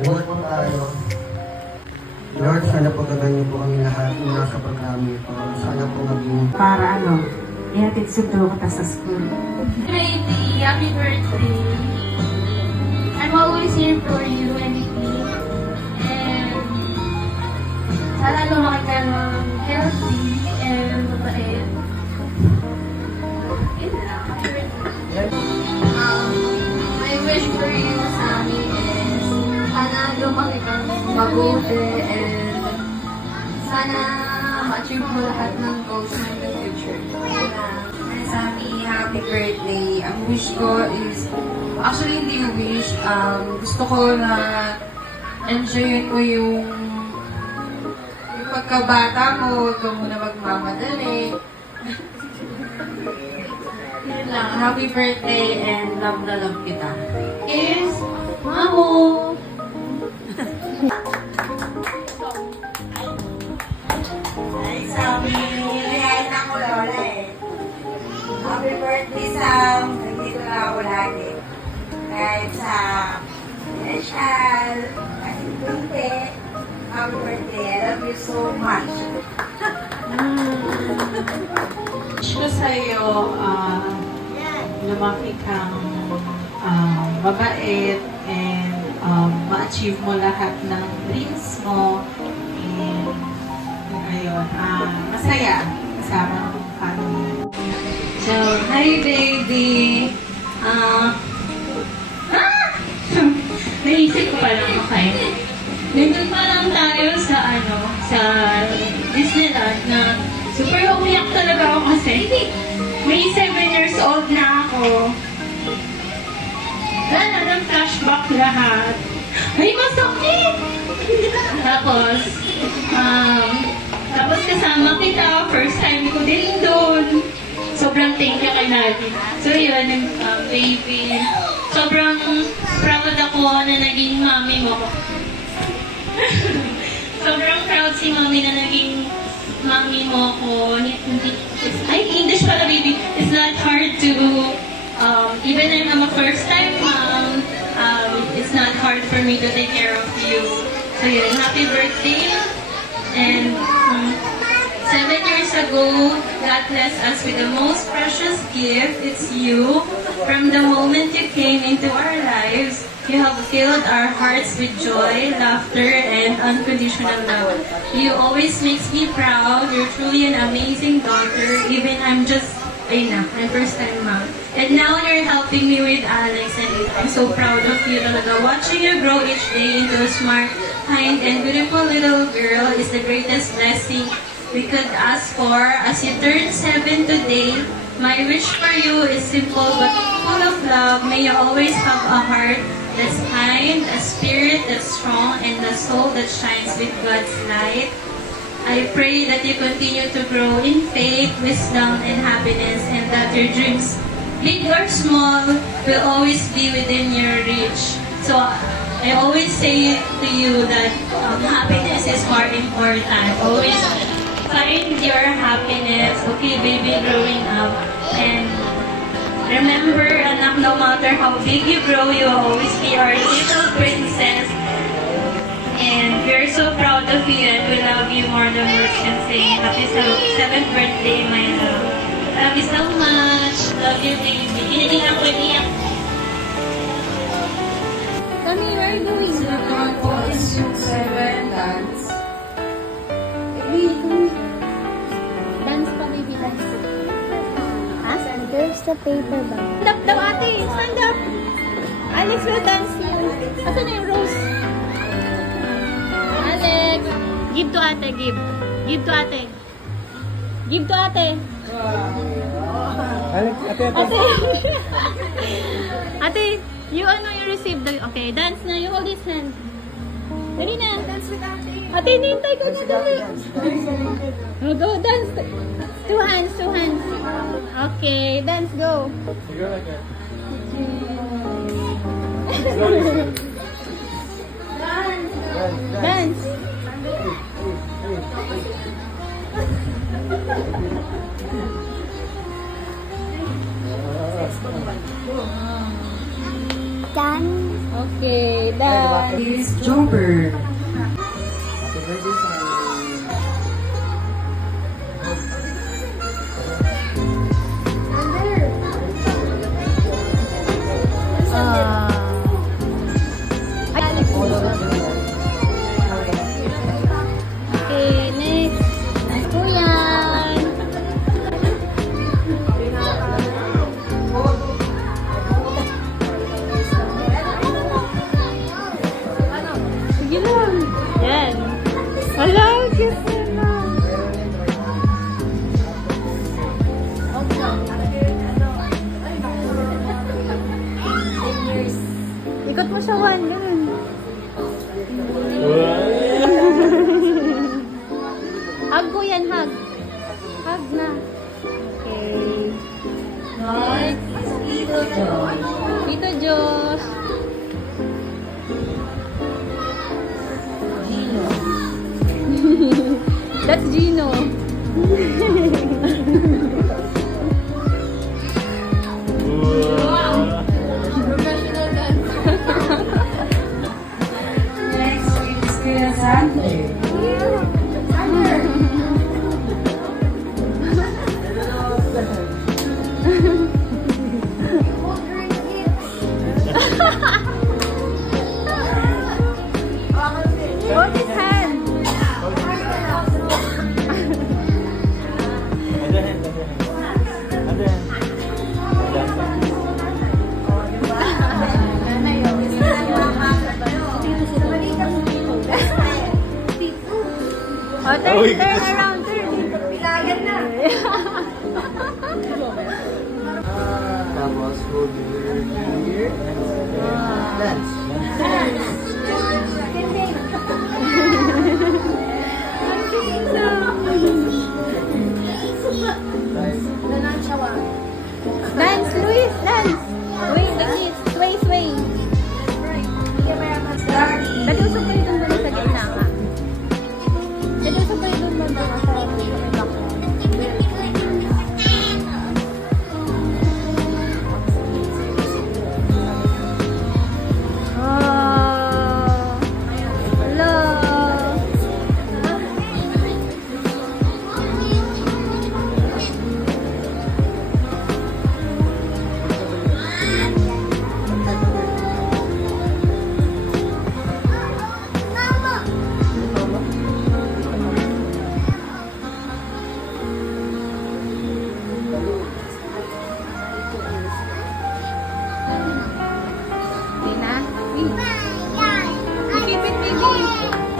Lord po tayo. Lord, sana pagdagan niyo po kami lahat ng nasa programa ito. Sana po maging... Para ano, ihatid sundo kita sa school. Grady, happy birthday. I'm always here for you, anything. And sana lumaki ka ng healthy and mabait. Yun lang, happy birthday. My wish for you, Sammy, is sana lumaki kang mabuti and sana ma-achieve mo lahat ng goals mo in the future. Sammy, happy birthday. Ang wish ko is, actually hindi wish, gusto ko na enjoyin mo yung pagkabata mo, huwag ka muna magmamadali. Yun lang, happy birthday and love na love kita. Is Mamo! Ay, Sammy, nilihain ako lola eh. Happy birthday, Sam. Nandito na ako lagi. Kahit sa financial, kahit hindi. Happy birthday. I love you so much. Wish ko sa'yo, lumaki kang mabait and ma-achieve mo lahat ng dreams mo. And ayun, masaya kasama ng family. So, hi baby! Naisip ko pa lang, okay. Nandun pa lang tayo sa Disneyland na super umiyak talaga ako kasi may 7 years old na ako. Wala na ng flashback lahat. Ay, masakit! Tapos kasama kita, first time ko din doon. Sobrang thank you kay Daddy. So yun, baby. Sobrang proud ako na naging mami mo. Sobrang proud si mami na naging mami mo ko. Ay, English pala, baby. It's not hard to, even if I'm a first time mom, it's not hard for me to take care of you. So yun, happy birthday. And 7 years ago, God blessed us with the most precious gift. It's you. From the moment you came into our lives, you have filled our hearts with joy, laughter, and unconditional love. You always makes me proud. You're truly an amazing daughter. Even I'm just, I'm first time mom. And now you're helping me with Alex, and I'm so proud of you talaga. Watching you grow each day into a smart, kind, and beautiful little girl is the greatest blessing we could ask for. As you turn 7 today, my wish for you is simple but full of love. May you always have a heart that's kind, a spirit that's strong, and a soul that shines with God's light. I pray that you continue to grow in faith, wisdom, and happiness, and that your dreams, big or small, will always be within your reach. So I always say to you that happiness is more important. Always find your happiness, okay, baby, growing up. And remember, anak, no matter how big you grow, you will always be our little princess. And we're so proud of you and we love you more than words can say. Happy 7th birthday, my love. Love you so much. Love you, baby. Hindi ako iyak. Sammy, where are you going? Second was 7 dance. Dance pa, baby, dance. And there's the paper bag. Stand up daw, ate. Stand up. Alex will dance here. Asan na yung rose? Alex. Give to ate, give. Give to ate. Give to ate. Alex, ate. Ate, you receive the... Okay, dance na. You hold his hand. Dali na. Dance with ate. Ate, hinihintay ko na dali. Oh, go, dance. 2 hands, 2 hands. Okay, dance, go. Dance. Done. Okay, done. is Jobber. Happy birthday, Sammy. Okay, next po yan. Sige lang. Yan. Wala, cute na. Ikot mo siya, Juan. Ganun. Hug ko yan, hug. Hug na. Okay. Next. Tito Josh. Tito Josh. Gino. That's Gino. Next is Kuya Sander. Hold his hand. Oh, turn around, turn. Pilagan na. Tapos, hold your finger. Dance. Dance, Luis, dance. Wait, like this. Sway, sway. Dati usap kayo dun muna sa gitna ka. Dati usap kayo dun muna sa gitna ka. Hello.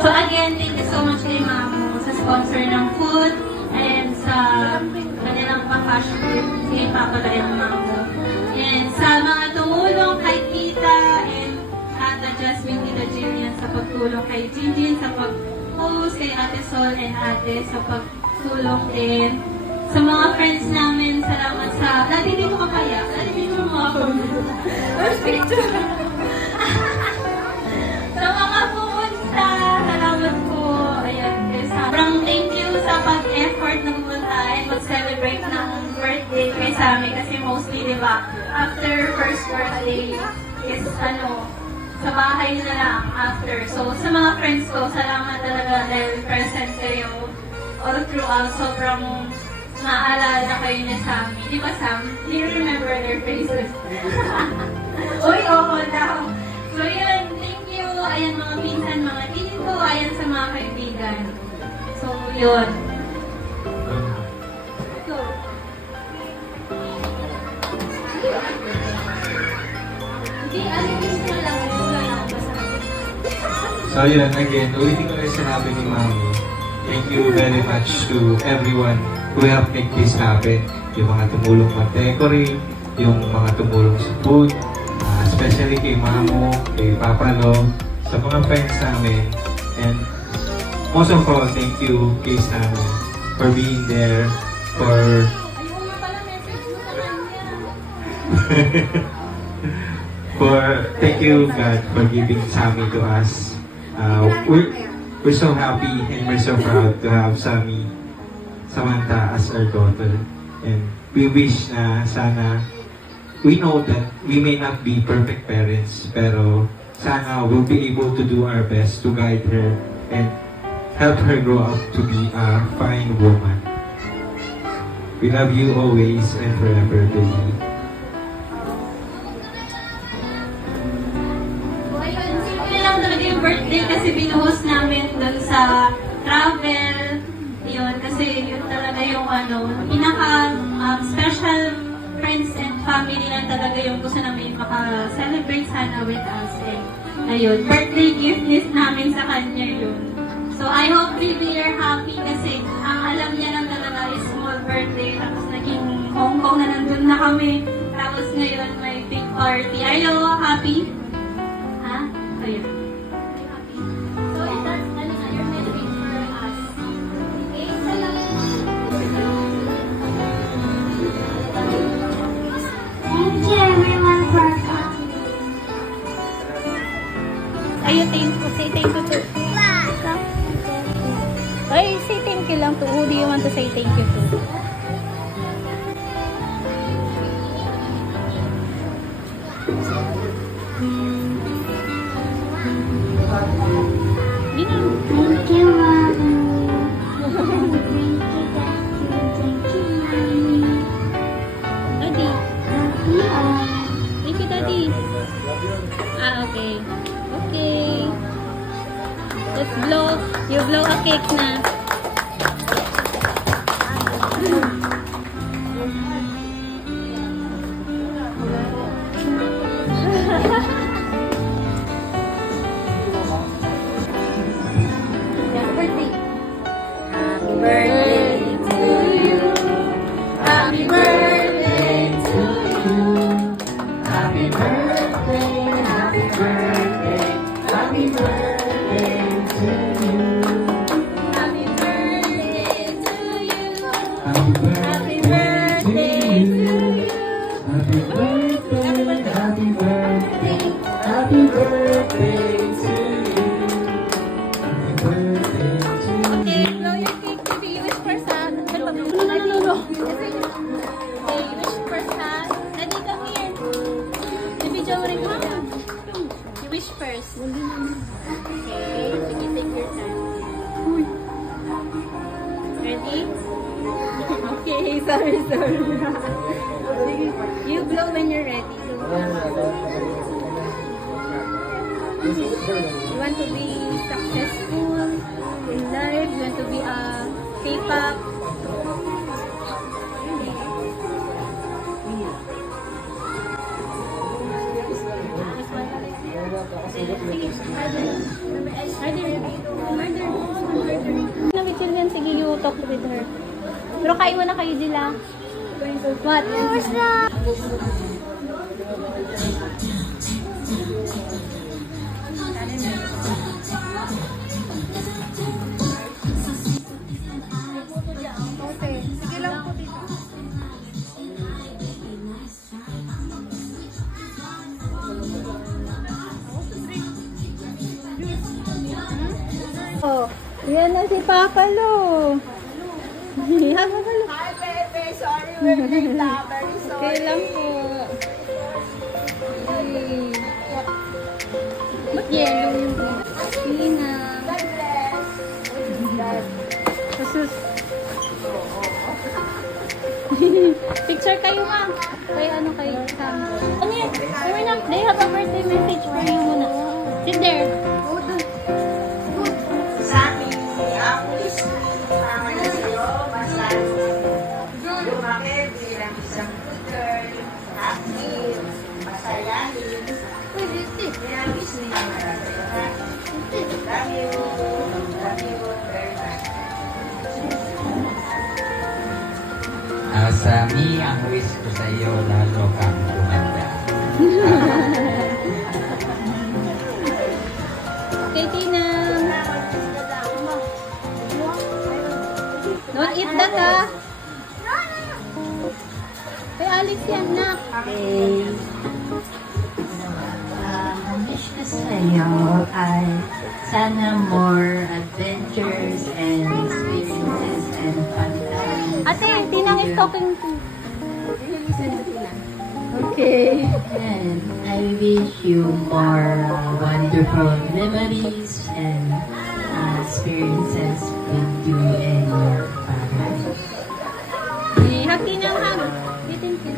So again, thank you so much kay Mamo sa sponsor ng food and sa kanilang pa-fashion trip kay Papa and Mamo. And sa mga tumulong kay Tita and Ate Jasmine, Tita Jillian sa pagtulong kay Jinjin sa pag-post, kay Ate Sol and Ate sa pagtulong din. Sa mga friends namin, salamat sa... Dati dito ka kaya? Dati dito mo ako. First picture. Sa mga pumunta, salamat po. Ayan, sobrang thank you sa pag-effort na pumunta and mag-celebrate ng birthday kay Sammy kasi mostly, di ba, after first birthday is sa bahay na lang after. So, sa mga friends ko, salamat talaga dahil present kayo all throughout. Sobrang maalala kayo ni Sammy. Di ba, Sam? Do you remember their faces? Uy, oo daw. So, yun, thank you. Ayan, mga pinsan, mga tito. Ayan sa mga kaibigan. So, yun. Go. Hindi, alibis mo lang. Wala lang. So, yun, again, ulitin ko lang sinabi ni Mami. Thank you very much to everyone who helped make this happen. Yung mga tumulong mag-decorate, yung mga tumulong sa food, especially kay Mamo, kay Papa Lo, sa mga friends namin. And most of all, thank you kay Sammy for being there, thank you God for giving Sammy to us. We're so happy and we're so proud to have Samantha as our daughter. And we wish na sana, we know that we may not be perfect parents, pero sana we'll be able to do our best to guide her and help her grow up to be a fine woman. We love you always and forever, baby. Simple lang talaga yung birthday kasi binuhos namin dun sa travel. Yun, kasi yun talaga yung special friends and family lang talaga yung gusto namin maka-celebrate sana with us. And ayun, birthday gift list namin sa kanya yun. So I hope baby you're happy kasi ang alam niya lang talaga is small birthday. Tapos naging Hong Kong na nandun na kami. Tapos ngayon may big party. Are you happy? Ha? Ayun. Happy. So that's your message for us. Okay, Thank you everyone for coming. Ayun, thank you. Say thank you to... Ay, say thank you lang to. Who do you want to say thank you to? Thank you, Mommy. Thank you, Mommy. Daddy. Yeah. Thank you, Daddy. Okay. Okay. Let's blow. You blow a cake na. Sorry. You blow when you're ready. You want to be successful in life. You want to be a K-pop. Sige, you talk with her. Pero kain mo na kayo sila. What? Where's that? Okay. Sige lang po dito. Oh, yan na si Papa Lo. Hi, baby. Sorry, we're late na. Very sorry. Okay lang po. Ba't yellow yung Tina? God bless. Jesus. Picture kayo ma. Kaya ano kayo kasama. Ano yan? They have a birthday message for you muna. Sit there. Sami, ang wish para sa'yo, lumaki bilang isang good girl, happy, masayahin. Kaya wish niya marami. Love you. Love you very much. Sami, ang wish ko sa'yo, lalo kang gumanda. Okay, Tina. Don't eat that, ha? Kay Alex yan, nak. Okay. Ang wish ko sa'yo ay sana more adventures and experiences and fun times. Ate, Tinang is talking to. Okay. And I wish you more wonderful memories and experiences with you and your family. Okay, haki ng hug. Bitin ka.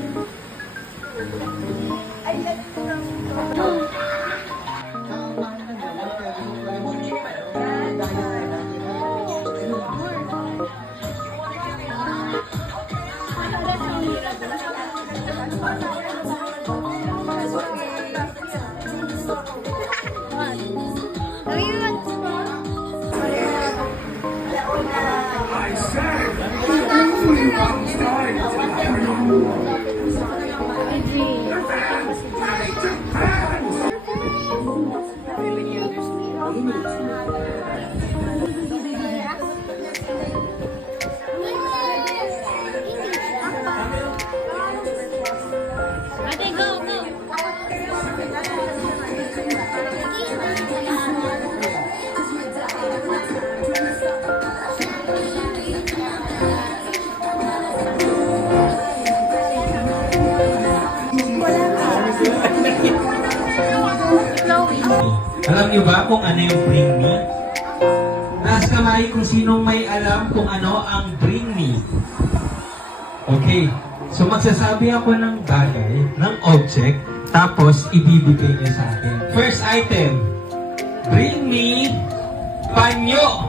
Ate, go, go. Alam niyo ba kung ano yung bring me? Taas kamay kung sinong may alam kung ano ang bring me. Okay. So magsasabi ako ng bagay, ng object, tapos ibibigay niya sa akin. First item, bring me panyo.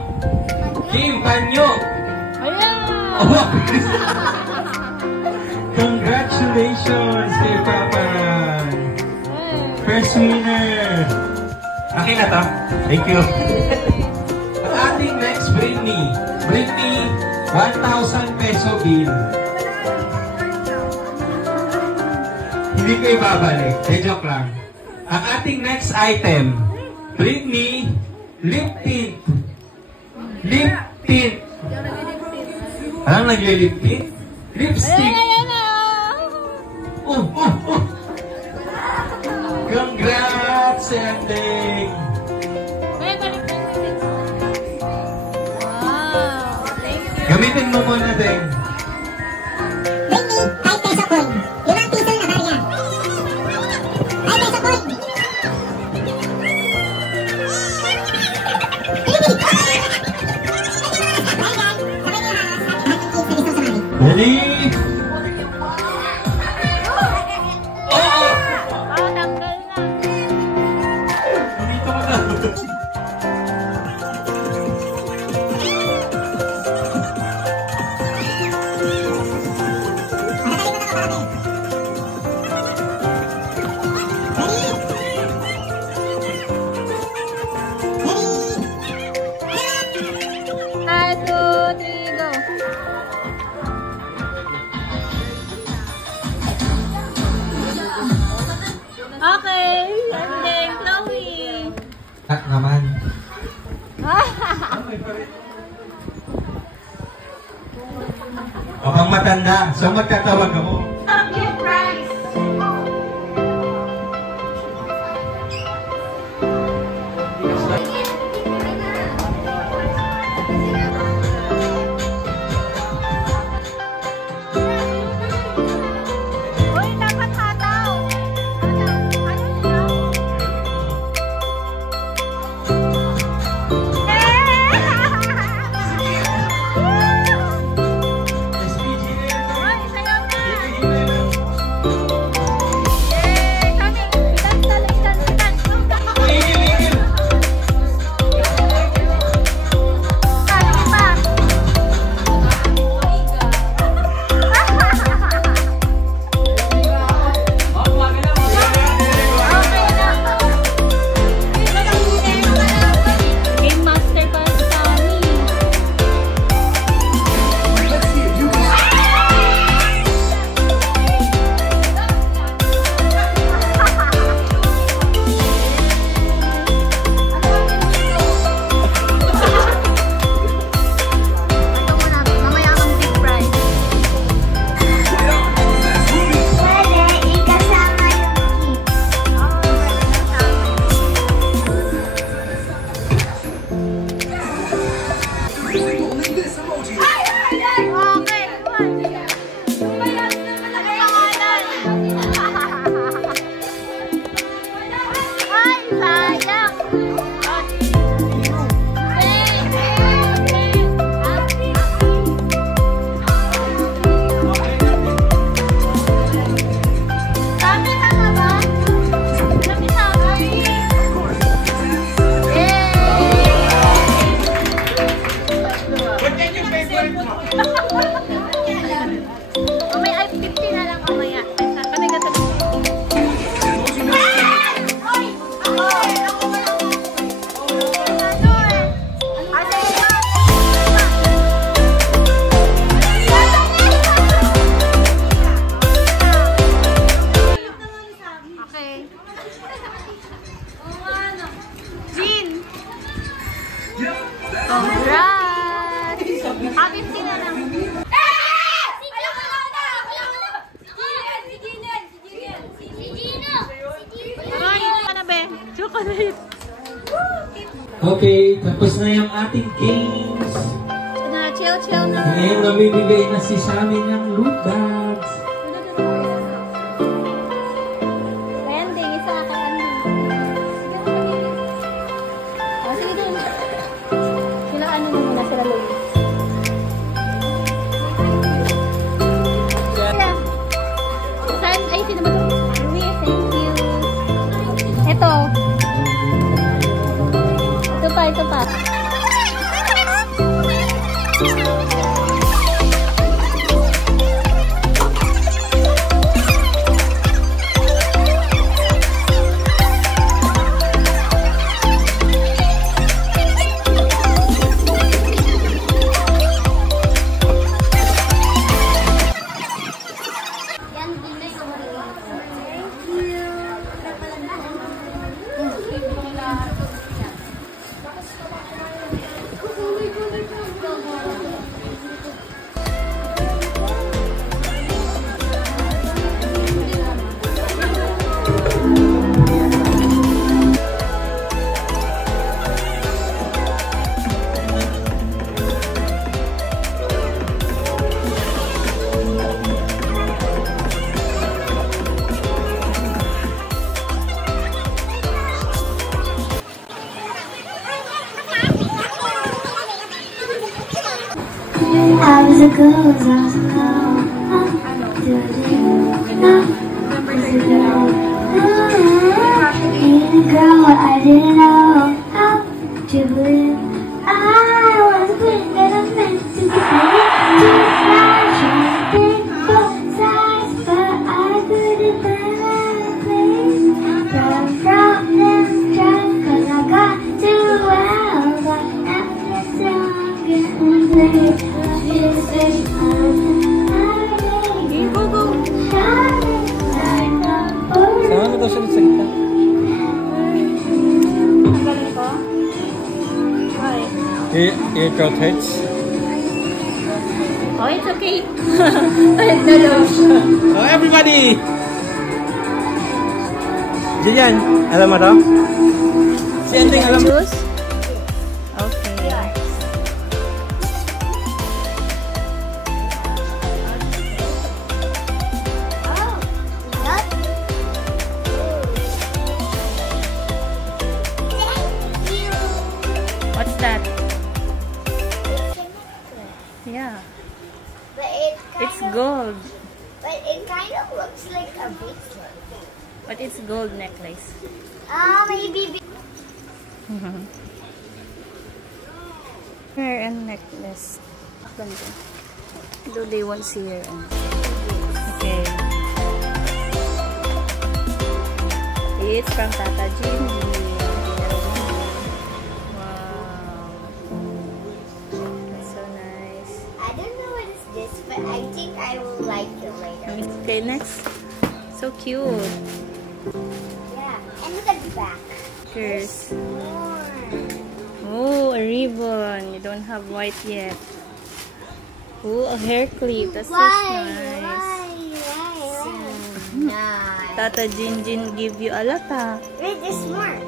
Game, panyo. Oh, congratulations kay Papa. First winner. Akin na to. Thank you. At ating next bring me 1,000 peso bill. Hindi ko ibabalik. Joke lang. Ang ating next item, bring me lip tint. Lip tint. Alam nagli-lip tint? Lipstick. Congrats, Ending! Gamitin mo muna, Deng. Bring me 5 peso coin. 5 piso na barya. 5 peso coin. Ready? Naman. Abang matanda, so magtatawag ako. Okay. Congrats! Happy 15 na lang. Chocolate. Okay, tapos na yung ating games. Na, chill na. Ngayon, namimigay na si Sammy ng loot bags. Landing, isa ka landing. Sige doon. Sila ano na muna, sila Louie. Saan? Ay, sino ba ito? Louie, thank you. Ito. Ito pa. I was a girl, I didn't know how to live. I was a queen that I meant to be free. Both sides, but I couldn't balance. Run from them, cause I got too well. But after some getting played, Saan mo daw siya nagsalita? Ear throat hurts? Oh, it's okay. Oh, everybody! Diyan, alam mo to? Si Ending, alam mo? Choose? Okay. What's that? Yeah. But It's gold. But it kind of looks like a bracelet. But it's gold necklace. Maybe. Hair and necklace. Ganda. Though they won't see her. Okay. It's from Tata Jinji. Wow. That's so nice. I don't know what is this, but I think I will like it later. Okay, next. So cute. Yeah, and look at the back. Cheers. More. Oh, a ribbon. You don't have white yet. Oh, a hair clip. That's so nice. Nice. Tata Jinjin give you a lot, ah. Wait, there's more.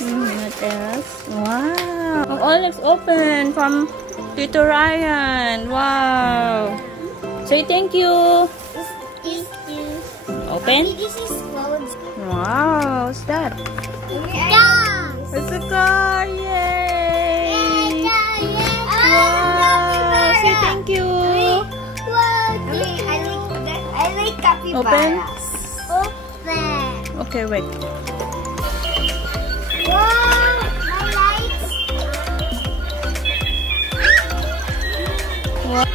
What else? Wow. Oh, let's open from Tito Ryan. Wow. Say thank you. Open. This is clothes. Wow. What's that? Yeah. It's a car. Yay. Wow. Say thank you. I like capybaras. Open. Open. Okay, wait. Wow, my lights. What?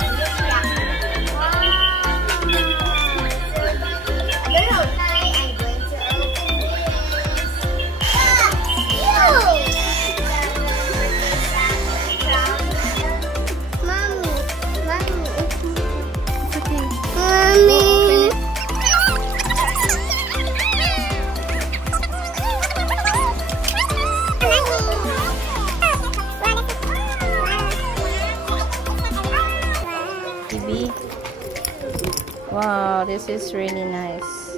Wow, this is really nice.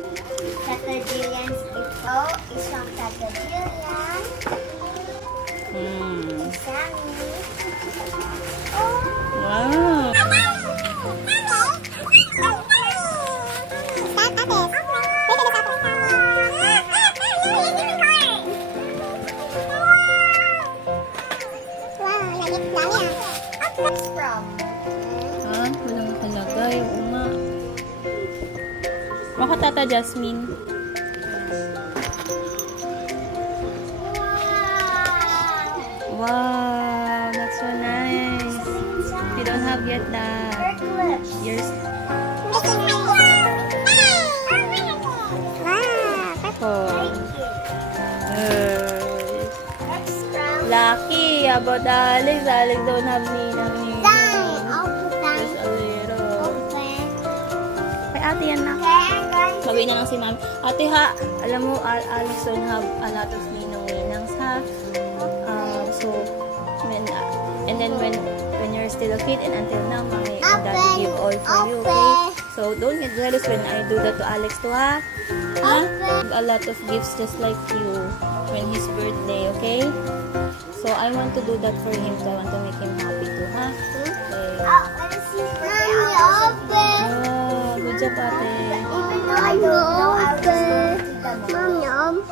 Tata Jillian's ito, isang Tata Jillian. Sammy. Wow. Walang kalagay. Uma. Baka Tata Jasmine. Wow, that's so nice. You don't have yet that. Yours. Lucky about Alex. Alex don't have ninang. Just a little. Kay ate yan na. Sabi na lang si ma'am. Ate ha, alam mo, Alex don't have a lot of ninang-ninangs ha. So, and then when you're still a kid and until now, mommy and daddy give all for you, okay? So, don't get jealous when I do that to Alex too, ha? A lot of gifts just like you when his birthday, okay? So, I want to do that for him, so I want to make him happy too, ha? Okay. Oh, good job, ate. Even though I don't know, I will go to the mall.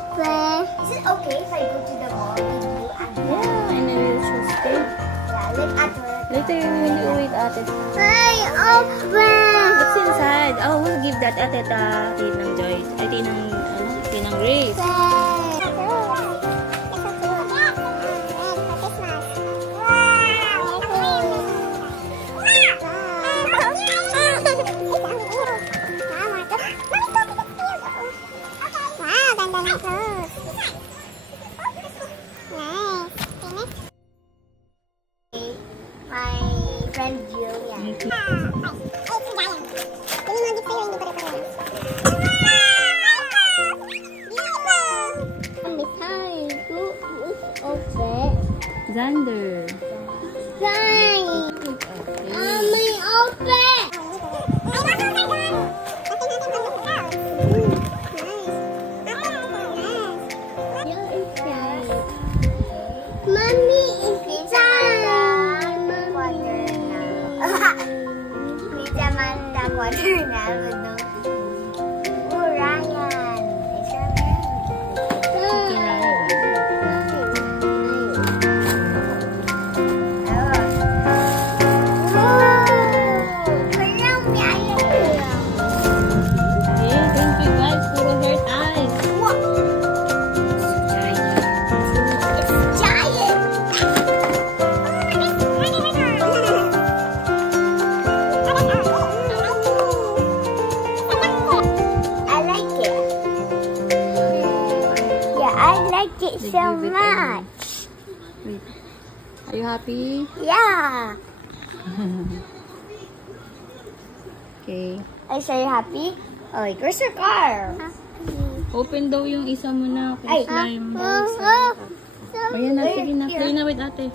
Is it okay if I go to the mall with you? Yeah, and then we'll choose cake. Yeah, Later, when you wait, ate. Hey, open! What's inside? Oh, we'll give that ate Tinang Joy. Ay, Tinang Grace. My friend Julia. Xander. So much. Wait. Are you happy? Yeah. Okay. Are you happy? Oh, wait, where's your car? Open daw yung isa mo na. Ay. Slime. Ayan na, sige na. Play na with ate.